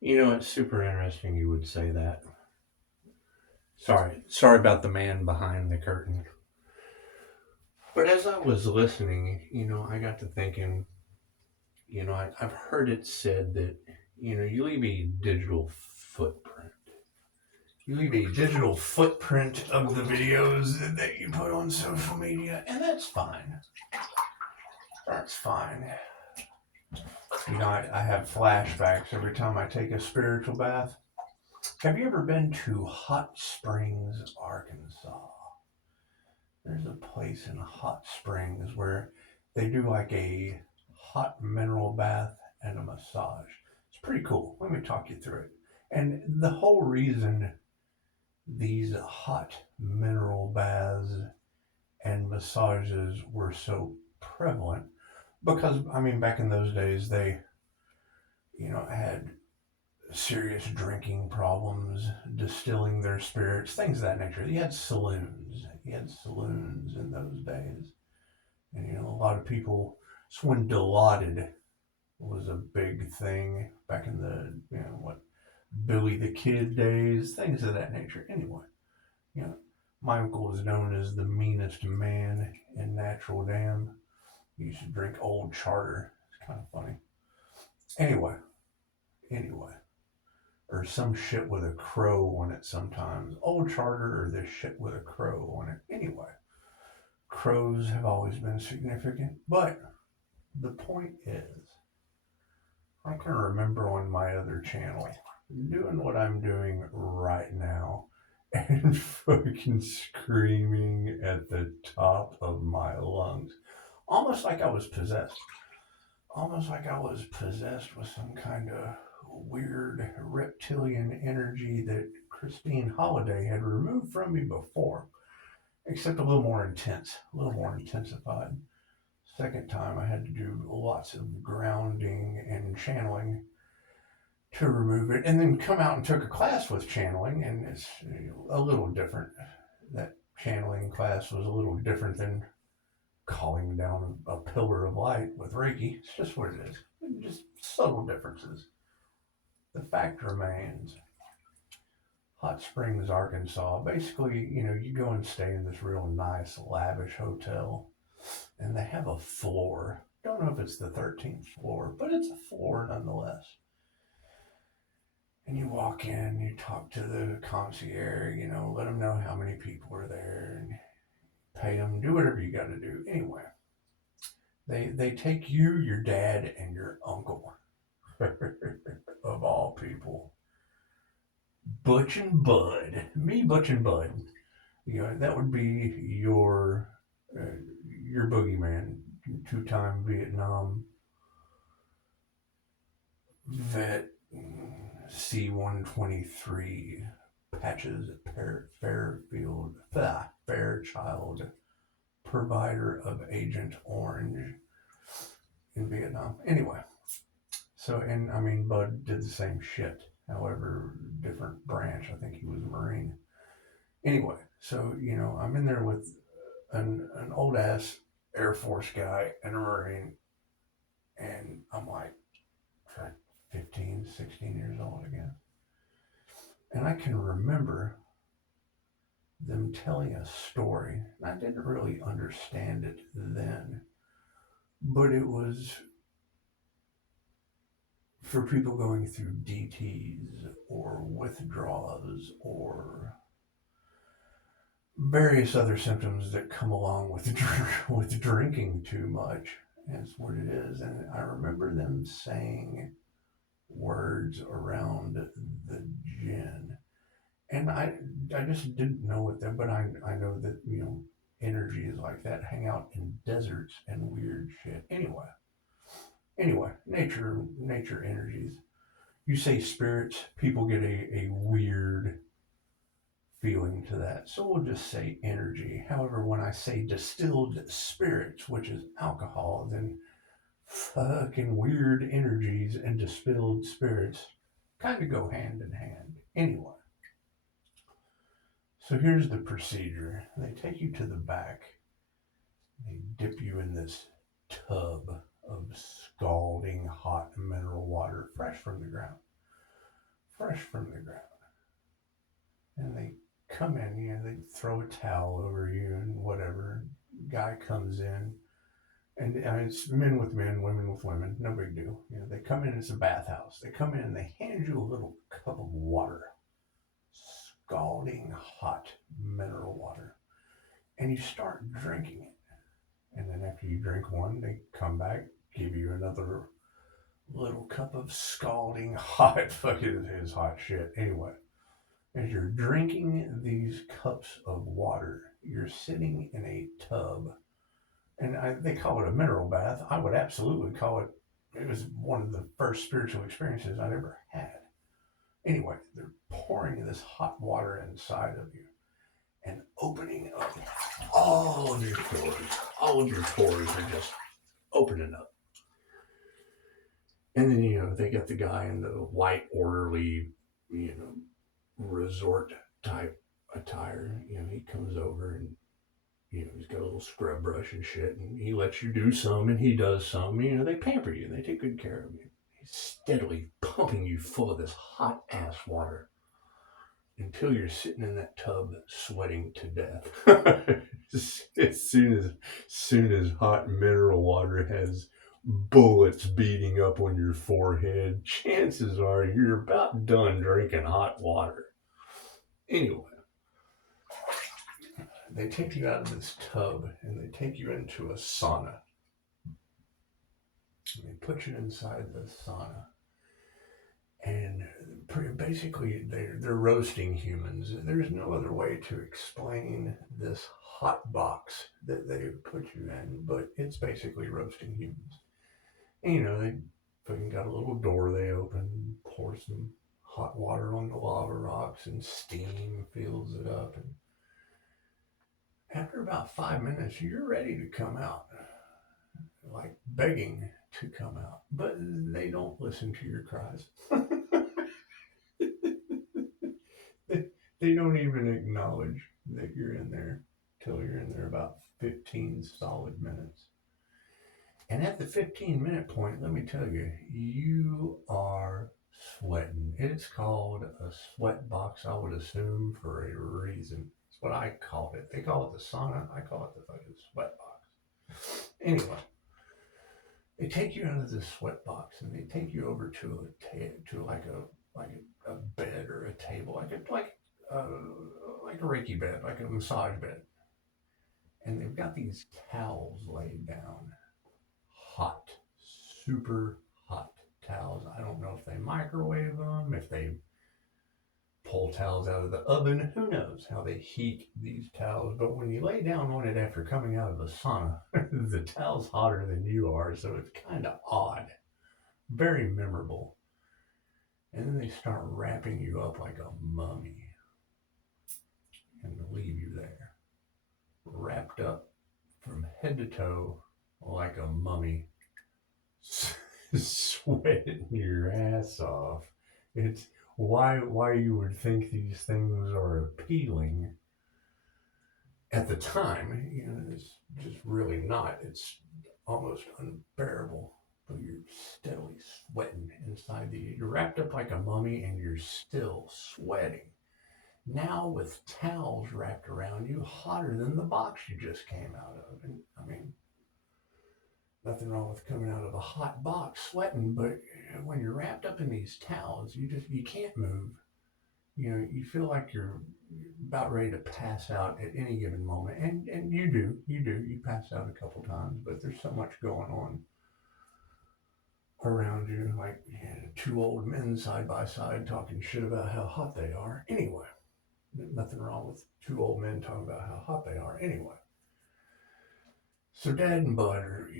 You know, it's super interesting you would say that. Sorry about the man behind the curtain. But as I was listening, I got to thinking, I've heard it said that, you leave a digital footprint. You leave a digital footprint of the videos that you put on social media, and that's fine. That's fine. I have flashbacks every time I take a spiritual bath. Have you ever been to Hot Springs, Arkansas? There's a place in Hot Springs where they do like a hot mineral bath and a massage. It's pretty cool. Let me talk you through it. And the whole reason these hot mineral baths and massages were so prevalent, because I mean, back in those days, they, had serious drinking problems, distilling their spirits, things of that nature. You had saloons. You had saloons in those days. And, a lot of people, it's when dilaudid was a big thing back in the, Billy the Kid days, things of that nature. Anyway, you know, my uncle was known as the meanest man in Natural Dam. He used to drink old charter. It's kind of funny. Anyway, anyway. Or some shit with a crow on it sometimes. Old charter or this shit with a crow on it. Anyway, crows have always been significant. But the point is, I can remember on my other channel doing what I'm doing right now and fucking screaming at the top of my lungs. Almost like I was possessed. Almost like I was possessed with some kind of weird reptilian energy that Christine Holiday had removed from me before, except a little more intense, a little more intensified. Second time, I had to do lots of grounding and channeling to remove it, and then come out and took a class with channeling, and it's a little different. That channeling class was a little different than calling down a pillar of light with Reiki. It's just what it is. Just subtle differences. The fact remains, Hot Springs, Arkansas. Basically, you go and stay in this real nice, lavish hotel, and they have a floor. Don't know if it's the 13th floor, but it's a floor nonetheless. And you walk in, you talk to the concierge, let them know how many people are there, and pay them, do whatever you got to do. Anyway, they take you, your dad, and your uncle, of all people, Butch and Bud, me, Butch and Bud. That would be uh, your boogeyman, two-time Vietnam vet, C-123 patches, Fairchild, provider of Agent Orange in Vietnam. Anyway, so, and I mean, Bud did the same shit. However, different branch. I think he was a Marine. Anyway, so, I'm in there with an old ass Air Force guy and a Marine, and I'm like 15, 16 years old again. And I can remember them telling a story. I didn't really understand it then, but it was for people going through DTs or withdrawals or various other symptoms that come along with with drinking too much. That's what it is. And I remember them saying words around the Jinn, and I just didn't know what that. But I know that energies like that hang out in deserts and weird shit. Anyway, nature energies. You say spirits, people get a weird feeling to that. So we'll just say energy. However, when I say distilled spirits, which is alcohol, then fucking weird energies and distilled spirits kind of go hand in hand. Anyway, so here's the procedure. They take you to the back. They dip you in this tub of scalding hot mineral water, fresh from the ground. fresh from the ground. And they come in, they throw a towel over you and whatever. Guy comes in, and it's men with men, women with women, no big deal. They come in, it's a bathhouse. They come in and they hand you a little cup of water, scalding hot mineral water, and you start drinking it. And then after you drink one, they come back, give you another little cup of scalding hot, fucking is hot shit. Anyway, as you're drinking these cups of water, you're sitting in a tub, and they call it a mineral bath. I would absolutely call it was one of the first spiritual experiences I'd ever had. Anyway, they're pouring this hot water inside of you and opening up all of your pores. All of your pores are just opening up. And then, they got the guy in the white, orderly, resort type attire. He comes over and, he's got a little scrub brush and shit, and he lets you do some and he does some. They pamper you, they take good care of you. He's steadily pumping you full of this hot ass water until you're sitting in that tub sweating to death. as soon as hot mineral water has bullets beating up on your forehead, chances are you're about done drinking hot water. Anyway, they take you out of this tub and they take you into a sauna. And they put you inside the sauna. And basically, they're roasting humans. There's no other way to explain this hot box that they put you in, but it's basically roasting humans. And, they fucking got a little door they open, pour some hot water on the lava rocks, and steam fills it up. And after about 5 minutes, you're ready to come out, like begging to come out, but they don't listen to your cries. They don't even acknowledge that you're in there till you're in there about 15 solid minutes. And at the 15-minute point, let me tell you, you are sweating. It's called a sweat box, I would assume, for a reason. It's what I called it. They call it the sauna. I call it the fucking sweat box. Anyway, they take you out of this sweat box and they take you over to a bed or a table, like a Reiki bed, like a massage bed. And they've got these towels laid down. Hot, super hot towels. I don't know if they microwave them, if they pull towels out of the oven. Who knows how they heat these towels. But when you lay down on it after coming out of the sauna, the towel's hotter than you are, so it's kind of odd. Very memorable. And then they start wrapping you up like a mummy and leave you there, wrapped up from head to toe like a mummy, sweating your ass off. It's why you would think these things are appealing at the time. It's just really not. It's almost unbearable. But you're steadily sweating inside you're wrapped up like a mummy and you're still sweating. Now with towels wrapped around you, hotter than the box you just came out of. And I mean, nothing wrong with coming out of a hot box sweating, but when you're wrapped up in these towels, you can't move. You feel like you're about ready to pass out at any given moment. And you pass out a couple times, but there's so much going on around you, like two old men side by side talking shit about how hot they are. Anyway, nothing wrong with two old men talking about how hot they are. Anyway, so Dad and Bud are,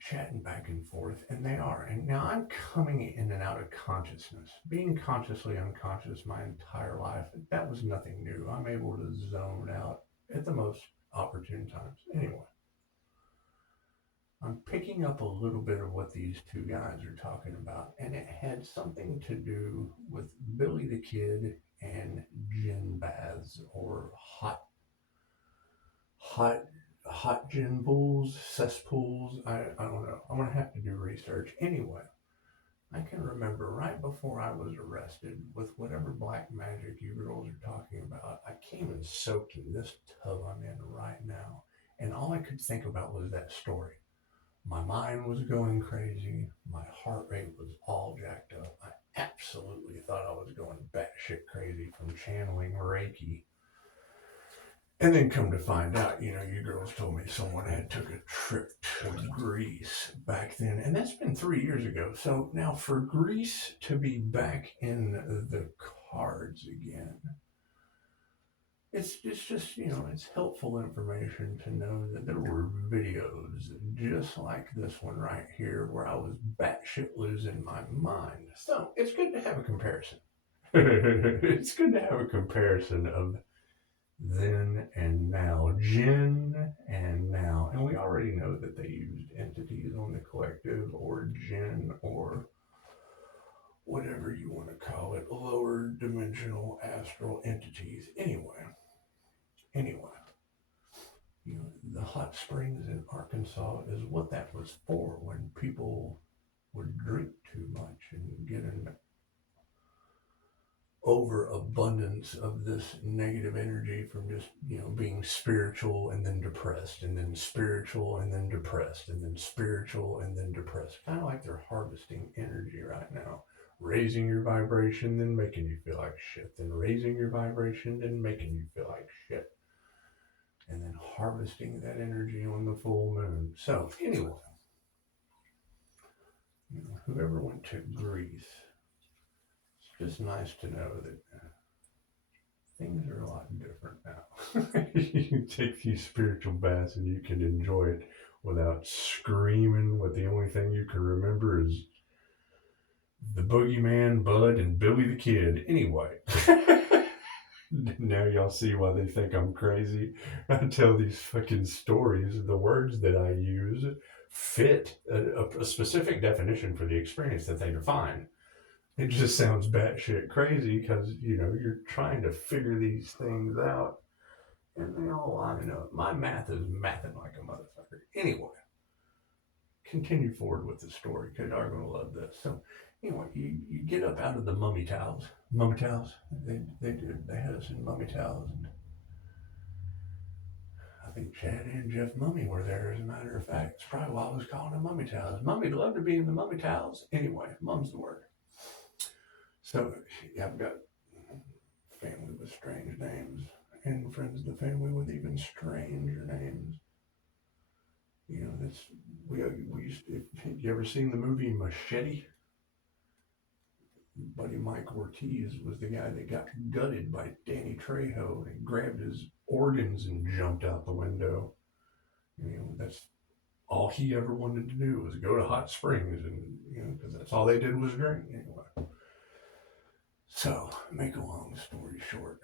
chatting back and forth, and they are. And now I'm coming in and out of consciousness, being consciously unconscious my entire life. That was nothing new. I'm able to zone out at the most opportune times. Anyway, I'm picking up a little bit of what these two guys are talking about, and it had something to do with Billy the Kid and Jinn baths, or hot Jinn pools, cesspools. I don't know. I'm gonna have to do research anyway. I can remember right before I was arrested with whatever black magic you girls are talking about, I came and soaked in this tub I'm in right now. And all I could think about was that story. My mind was going crazy. My heart rate was all jacked up. I absolutely thought I was going batshit crazy from channeling Reiki. And then come to find out, you girls told me someone had took a trip to Greece back then, and that's been 3 years ago. So now for Greece to be back in the cards again, it's just it's helpful information to know that there were videos just like this one right here where I was batshit losing my mind. So it's good to have a comparison. It's good to have a comparison of then and now, Jinn and now. And we already know that they used entities on the collective or Jinn or whatever you want to call it, lower dimensional astral entities. Anyway, the hot springs in Arkansas is what that was for when people would drink too much and get an overabundance of this negative energy from just being spiritual and then depressed and then spiritual and then depressed and then spiritual and then depressed, kind of like they're harvesting energy right now, raising your vibration then making you feel like shit, then raising your vibration then making you feel like shit, and then harvesting that energy on the full moon. So anyway, whoever went to Greece, it's just nice to know that things are a lot different now. You can take these spiritual baths and you can enjoy it without screaming what the only thing you can remember is the boogeyman, Bud, and Billy the Kid. Anyway, now y'all see why they think I'm crazy. I tell these fucking stories. The words that I use fit a specific definition for the experience that they define. It just sounds batshit crazy because, you're trying to figure these things out and they all line up. My math is mathing like a motherfucker. Anyway, continue forward with the story because you're going to love this. So, anyway, you get up out of the mummy towels. Mummy towels? They did. They had us in mummy towels. And I think Chad and Jeff Mummy were there, as a matter of fact. It's probably why I was calling them mummy towels. Mummy'd love to be in the mummy towels. Anyway, mum's the word. So, yeah, I've got family with strange names and friends of the family with even stranger names. That's we used to, you ever seen the movie Machete? Buddy Mike Ortiz was the guy that got gutted by Danny Trejo and grabbed his organs and jumped out the window. That's all he ever wanted to do was go to hot springs, and because that's all they did was drink anyway. So, make a long story short,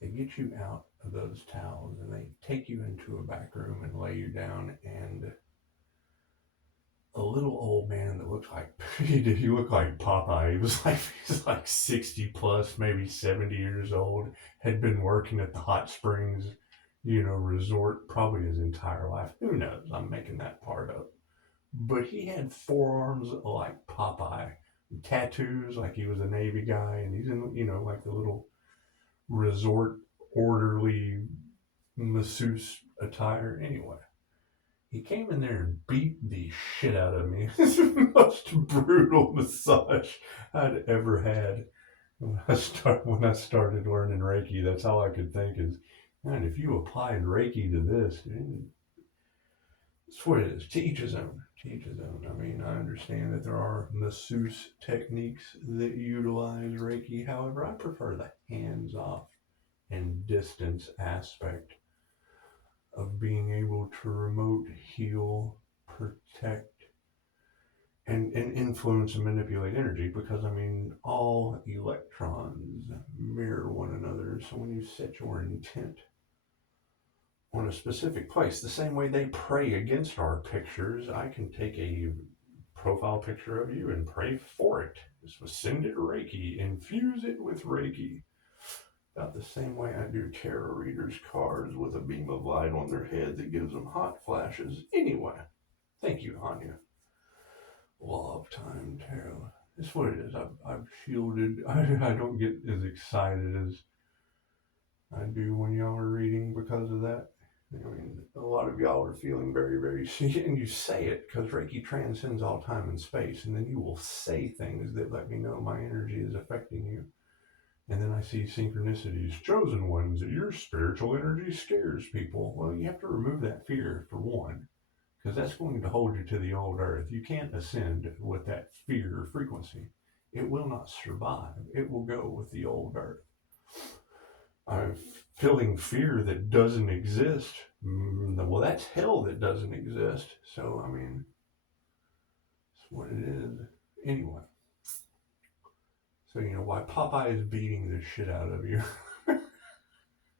they get you out of those towels and they take you into a back room and lay you down, and a little old man that looked like he looked like Popeye. He's like 60 plus, maybe 70 years old, had been working at the hot springs, resort probably his entire life. Who knows? I'm making that part up. But he had forearms like Popeye, tattoos like he was a Navy guy, and he's in, like the little resort orderly masseuse attire. Anyway, he came in there and beat the shit out of me. It's the most brutal massage I'd ever had. When I started learning Reiki, that's all I could think is, man, if you applied Reiki to this, it's what it is. To each his own. To each his own. I mean, I understand that there are masseuse techniques that utilize Reiki. However, I prefer the hands-off and distance aspect of being able to remote heal, protect, and influence and manipulate energy, because all electrons mirror one another. So when you set your intent on a specific place, the same way they pray against our pictures, I can take a profile picture of you and pray for it. So send it Reiki, infuse it with Reiki. About the same way I do tarot readers' cards with a beam of light on their head that gives them hot flashes. Anyway, thank you, Anya. Law of Time Tarot. It's what it is. I've shielded. I don't get as excited as I do when y'all are reading because of that. I mean, a lot of y'all are feeling very, very, and you say it because Reiki transcends all time and space, and then you will say things that let me know my energy is affecting you. And then I see synchronicities, chosen ones, your spiritual energy scares people. Well, you have to remove that fear, for one, because that's going to hold you to the old earth. You can't ascend with that fear frequency. It will not survive. It will go with the old earth. I'm feeling fear that doesn't exist. Well, that's hell that doesn't exist. So, I mean, it's what it is. Anyway. So, you know, why Popeye is beating the shit out of you.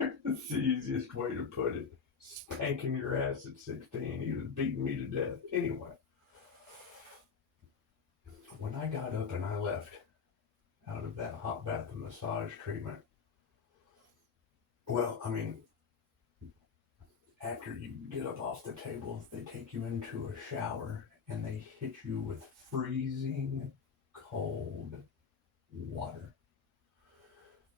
It's the easiest way to put it. Spanking your ass at 16. He was beating me to death. Anyway. When I got up and I left out of that hot bath and massage treatment, well, I mean, after you get up off the table, they take you into a shower and they hit you with freezing cold water.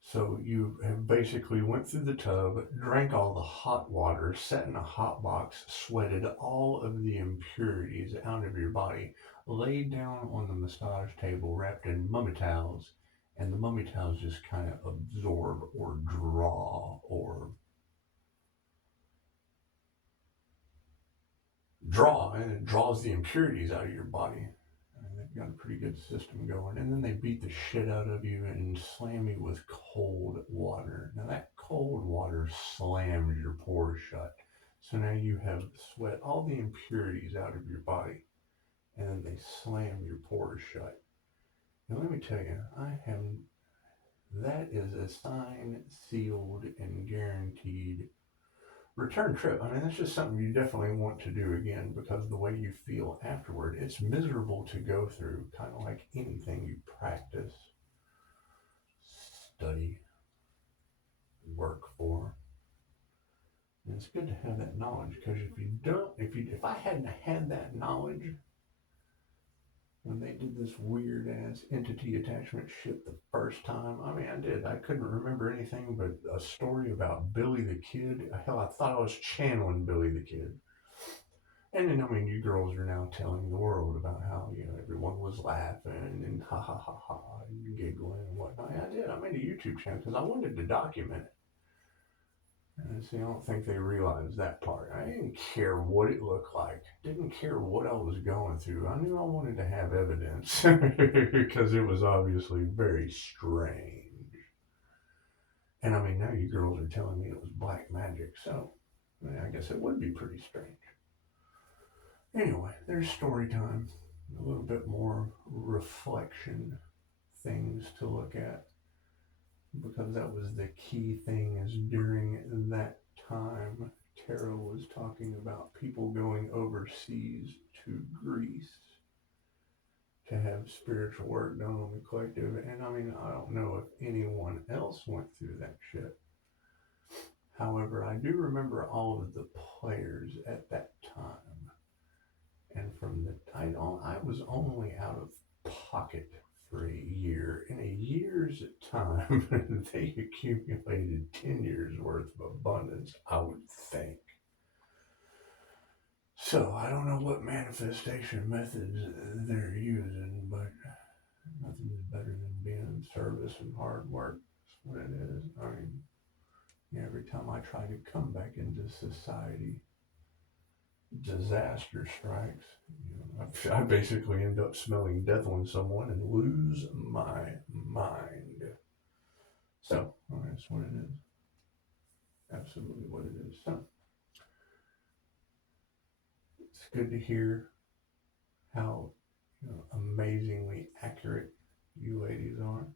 So you have basically went through the tub, drank all the hot water, sat in a hot box, sweated all of the impurities out of your body, laid down on the massage table wrapped in mummy towels, and the mummy towels just kind of absorb or draw, and it draws the impurities out of your body. And they've got a pretty good system going. And then they beat the shit out of you and slam you with cold water. Now that cold water slams your pores shut. So now you have sweat all the impurities out of your body, and then they slam your pores shut. And let me tell you, that is a signed, sealed, and guaranteed return trip. I mean, that's just something you definitely want to do again, because the way you feel afterward, it's miserable to go through, kind of like anything you practice, study, work for. And it's good to have that knowledge, because if I hadn't had that knowledge when they did this weird ass entity attachment shit the first time, I mean, I couldn't remember anything but a story about Billy the Kid. Hell, I thought I was channeling Billy the Kid. And then, I mean, you girls are now telling the world about how, you know, everyone was laughing and ha ha ha ha and giggling and whatnot. I did. I made a YouTube channel because I wanted to document it. And see, I don't think they realized that part. I didn't care what it looked like. Didn't care what I was going through. I knew I wanted to have evidence because it was obviously very strange. And I mean, now you girls are telling me it was black magic. So, I mean, I guess it would be pretty strange. Anyway, there's story time. A little bit more reflection things to look at, because that was the key thing. Is during that time, Tarot was talking about people going overseas to Greece to have spiritual work done on the collective. And I mean, I don't know if anyone else went through that shit. However, I do remember all of the players at that time. And from I was only out of pocket for a year. In a year's time, they accumulated 10 years worth of abundance, I would think. So I don't know what manifestation methods they're using, but nothing's better than being in service and hard work. That's what it is. I mean, every time I try to come back into society, disaster strikes. I basically end up smelling death on someone and lose my mind. So, that's what it is. Absolutely what it is. So, it's good to hear how amazingly accurate you ladies are.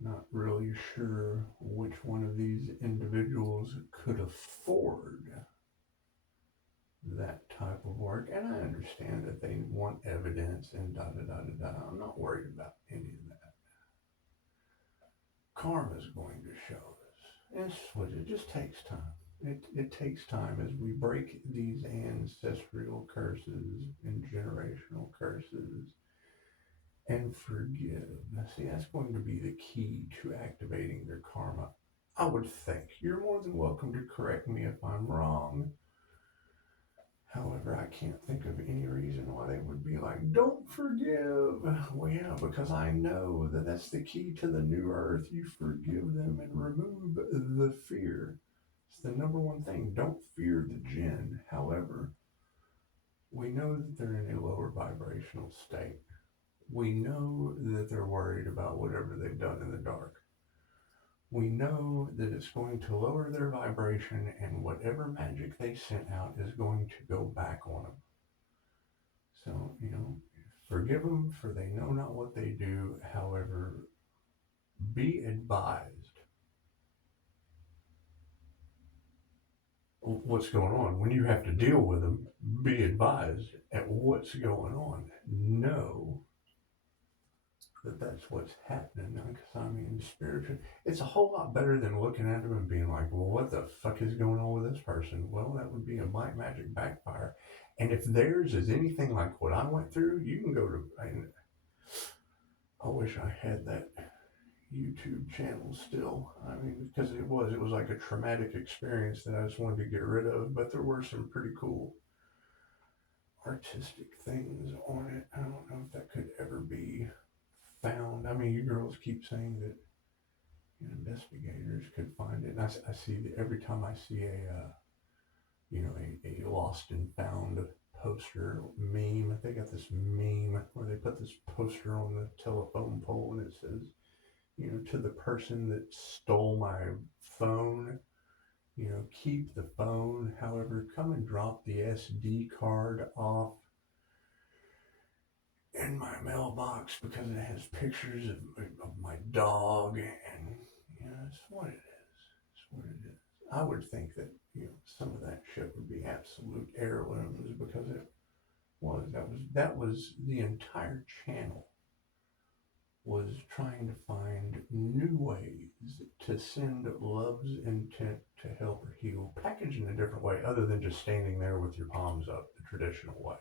Not really sure which one of these individuals could afford that type of work, and I understand that they want evidence and da da da da da. I'm not worried about any of that. Karma is going to show us. It's what it just takes time. It takes time as we break these ancestral curses and generational curses and forgive. See, that's going to be the key to activating their karma. I would think. You're more than welcome to correct me if I'm wrong. However, I can't think of any reason why they would be like, don't forgive. Well, yeah, because I know that that's the key to the new earth. You forgive them and remove the fear. It's the number one thing. Don't fear the jinn. However, we know that they're in a lower vibrational state. We know that they're worried about whatever they've done in the dark. We know that it's going to lower their vibration, and whatever magic they sent out is going to go back on them. So, forgive them, for they know not what they do. However, be advised what's going on. When you have to deal with them, be advised at what's going on. Know that that's what's happening. Because, spiritual, it's a whole lot better than looking at them and being like, well, what the fuck is going on with this person? Well, that would be a black magic backfire. And if theirs is anything like what I went through, you can go to, I wish I had that YouTube channel still. Because it was like a traumatic experience that I just wanted to get rid of, but there were some pretty cool artistic things on it. I don't know if that could ever be found. You girls keep saying that investigators could find it. And I see that every time I see a lost and found poster meme. They got this meme where they put this poster on the telephone pole and it says, to the person that stole my phone, keep the phone. However, come and drop the SD card off in my mailbox because it has pictures of my dog, and it's what it is. It's what it is. I would think that some of that shit would be absolute heirlooms because that was the entire channel was trying to find new ways to send love's intent to help or heal, packaged in a different way other than just standing there with your palms up the traditional way.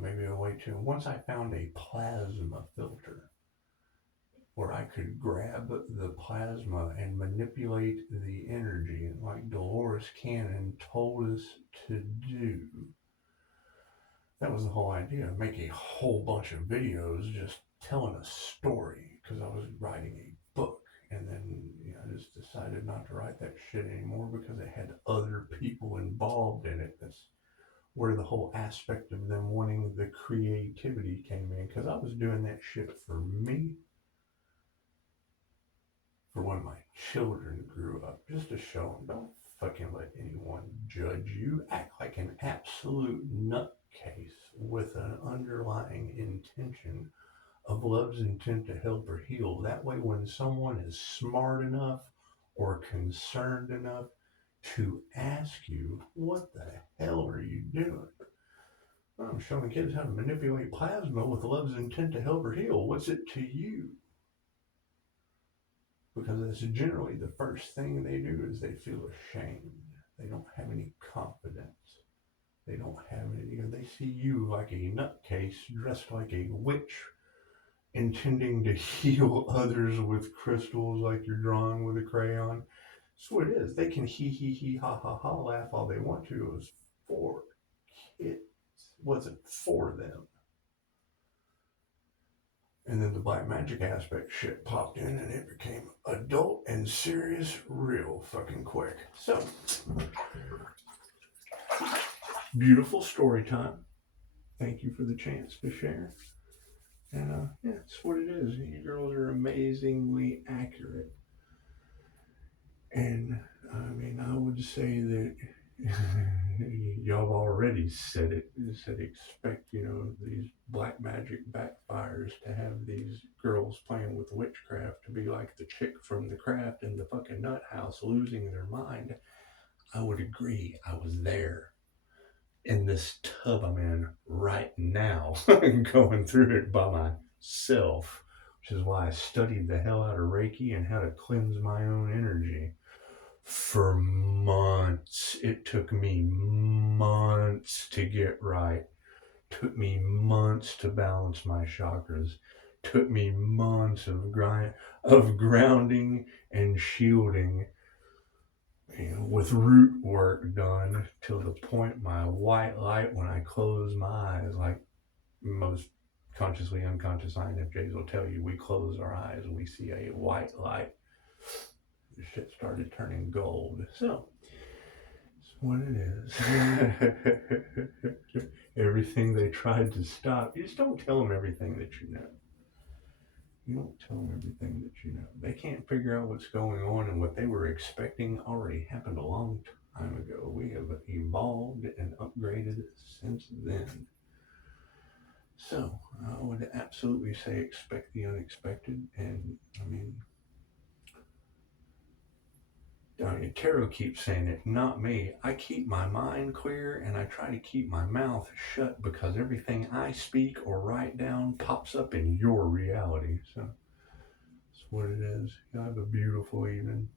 Maybe a way to, once I found a plasma filter where I could grab the plasma and manipulate the energy, like Dolores Cannon told us to do. That was the whole idea, make a whole bunch of videos just telling a story, because I was writing a book, and then I just decided not to write that shit anymore because it had other people involved in it. That's where the whole aspect of them wanting the creativity came in, because I was doing that shit for me, for when my children grew up, just to show them, don't fucking let anyone judge you. Act like an absolute nutcase with an underlying intention of love's intent to help or heal. That way, when someone is smart enough or concerned enough to ask you, what the hell are you doing? Well, I'm showing kids how to manipulate plasma with love's intent to help or heal. What's it to you? Because that's generally the first thing they do is they feel ashamed. They don't have any confidence. They don't have any, they see you like a nutcase dressed like a witch, intending to heal others with crystals like you're drawing with a crayon. That's what it is. They can he, ha, ha, ha, laugh all they want to. It was for kids. It wasn't for them. And then the black magic aspect shit popped in and it became adult and serious real fucking quick. So, beautiful story time. Thank you for the chance to share. And that's what it is. You girls are amazingly accurate. And I would say that y'all already said it. You said expect, these black magic backfires to have these girls playing with witchcraft to be like the chick from The Craft in the fucking nut house losing their mind. I would agree. I was there in this tub I'm in right now, going through it by myself, which is why I studied the hell out of Reiki and how to cleanse my own energy. for months. It took me months to get right. Took me months to balance my chakras. Took me months of grounding and shielding, with root work done till the point my white light, when I close my eyes, like most consciously unconscious INFJs will tell you, we close our eyes and we see a white light. The shit started turning gold. So it's what it is. Everything they tried to stop, you just don't tell them everything that you know. You don't tell them everything that you know. They can't figure out what's going on, and what they were expecting already happened a long time ago. We have evolved and upgraded since then. So I would absolutely say expect the unexpected. And Tarot keeps saying it, not me. I keep my mind clear and I try to keep my mouth shut, because everything I speak or write down pops up in your reality. So that's what it is. You have a beautiful evening.